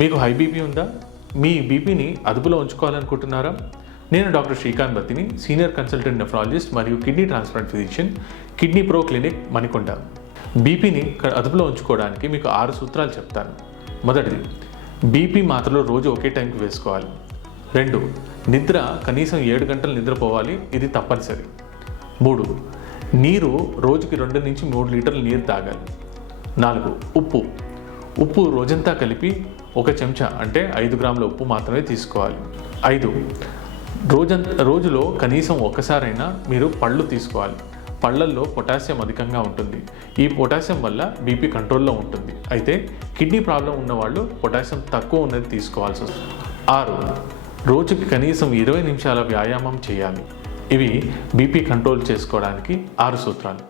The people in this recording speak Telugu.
మీకు హై బీపీ ఉందా? మీ బీపీని అదుపులో ఉంచుకోవాలనుకుంటున్నారా? నేను doctor Srikanth Battini, senior consultant nephrologist మరియు kidney transplant physician, kidney pro clinic Manikonda. బీపీని అదుపులో ఉంచుకోవడానికి మీకు 6 సూత్రాలు చెప్తాను. మొదటిది, బీపీ మాత్రలు రోజు ఒకే టైంకి వేసుకోవాలి. 2, నిద్ర కనీసం 7 గంటలు నిద్రపోవాలి, ఇది తప్పనిసరి. 3, నీరు రోజుకి 2 నుంచి 3 లీటర్ల నీరు తాగాలి. 4, ఉప్పు రోజంతా కలిపి 1 చెంచా అంటే 5 గ్రాముల ఉప్పు మాత్రమే తీసుకోవాలి. 5, రోజులో కనీసం ఒక్కసారైనా మీరు పళ్ళు తీసుకోవాలి. పళ్ళల్లో పొటాషియం అధికంగా ఉంటుంది. ఈ పొటాషియం వల్ల బీపీ కంట్రోల్లో ఉంటుంది. అయితే కిడ్నీ ప్రాబ్లం ఉన్నవాళ్ళు పొటాషియం తక్కువ ఉన్నది తీసుకోవాల్సి వస్తుంది. 6, రోజుకి కనీసం 20 నిమిషాల వ్యాయామం చేయాలి. ఇవి బీపీ కంట్రోల్ చేసుకోవడానికి 6 సూత్రాలు.